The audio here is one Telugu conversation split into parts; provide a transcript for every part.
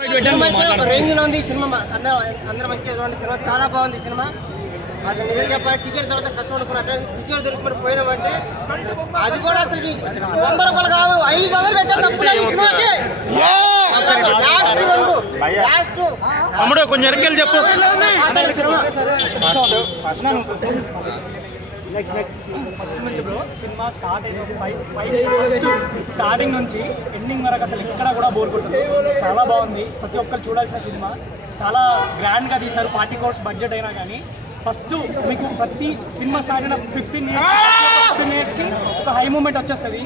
సినిమా అయితే ఒక రేంజ్ లో ఉంది. సినిమా అందరూ మంచిగా చూడండి. సినిమా చాలా బాగుంది. సినిమా అసలు నిజం చెప్పాలి, టికెట్ దొరకత కష్టం అనుకున్నట్టు టికెట్ దొరికి మరి పోయినామంటే అది కూడా అసలు 100 రూపాయలు కాదు, 500 పెట్టే తప్పులేదు ఈ సినిమాకి. అమ్ముడు కొంచెం ఎరకెళ్ళి చెప్పు. ఫస్ట్ నుంచి బ్రో సినిమా స్టార్ట్ స్టార్టింగ్ నుంచి ఎండింగ్ వరకు అసలు ఎక్కడ కూడా బోర్ కొట్టదు. చాలా బాగుంది. ప్రతి ఒక్కరు చూడాల్సిన సినిమా. చాలా గ్రాండ్గా తీశారు. 40 crores బడ్జెట్ అయినా కానీ ఫస్ట్ మీకు ప్రతి సినిమా స్టార్ట్ అయిన 15 minutesకి ఒక హై మూమెంట్ వచ్చేస్తుంది.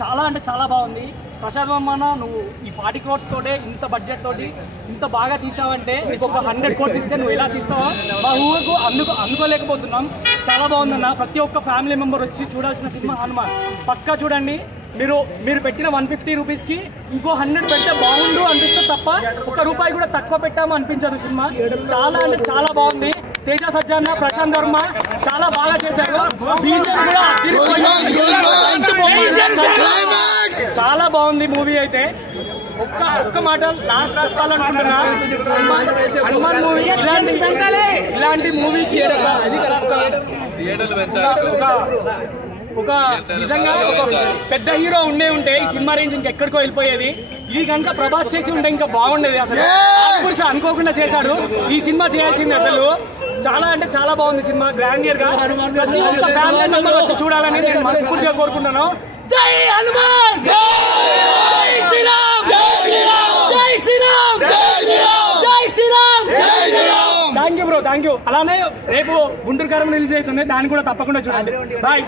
చాలా అంటే చాలా బాగుంది. ప్రసాద్ బొమ్మన నువ్వు ఈ 40 crores తోటే ఇంత బడ్జెట్ తోటి ఇంత బాగా తీసావంటే నీకు ఒక 100 crores ఇస్తే నువ్వు ఎలా తీస్తావో మా ఊరికి అందుకోలేకపోతున్నాం. చాలా బాగుందన్న. ప్రతి ఒక్క ఫ్యామిలీ మెంబర్ వచ్చి చూడాల్సిన సినిమా హనుమాన్. పక్కా చూడండి. మీరు పెట్టిన 150 రూపీస్కి ఇంకో 100 పెడితే బాగుండు అనిపిస్తే తప్ప ₹1 కూడా తక్కువ పెట్టాము అనిపించదు. సినిమా చాలా అంటే చాలా బాగుంది. తేజ సజ్జన్న, ప్రశాంత్ వర్మ చాలా బాగా చేశారు. చాలా బాగుంది మూవీ అయితే. ఒక్క మాట లాస్ట్ చెప్పాలనుకుంటున్నా, హనుమాన్ మూవీ ఇలాంటి మూవీకి ఒక నిజంగా ఒక పెద్ద హీరో ఉంటే ఈ సినిమా రేంజ్ ఇంకెక్కడికో వెళ్ళిపోయేది. ఇది కనుక ప్రభాస్ చేసి ఉంటే ఇంకా బాగుండేది. అసలు పురుష అనుకోకుండా చేశాడు. ఈ సినిమా చేయాల్సింది అసలు. చాలా అంటే చాలా బాగుంది సినిమా. గ్రాండియర్ గా ప్రతి ఒక్క ఫ్యామిలీ మెంబర్ వచ్చి చూడాలని నేను మనస్ఫూర్తిగా కోరుకుంటున్నాను. జై హనుమాన్, జై శ్రీరామ్, జై శ్రీరామ్, జై Shriram. Thank you bro, thank you. అలానే రేపు గుంటూరు కారం రిలీజ్ అవుతుంది, దాన్ని కూడా తప్పకుండా చూడండి. బాయ్.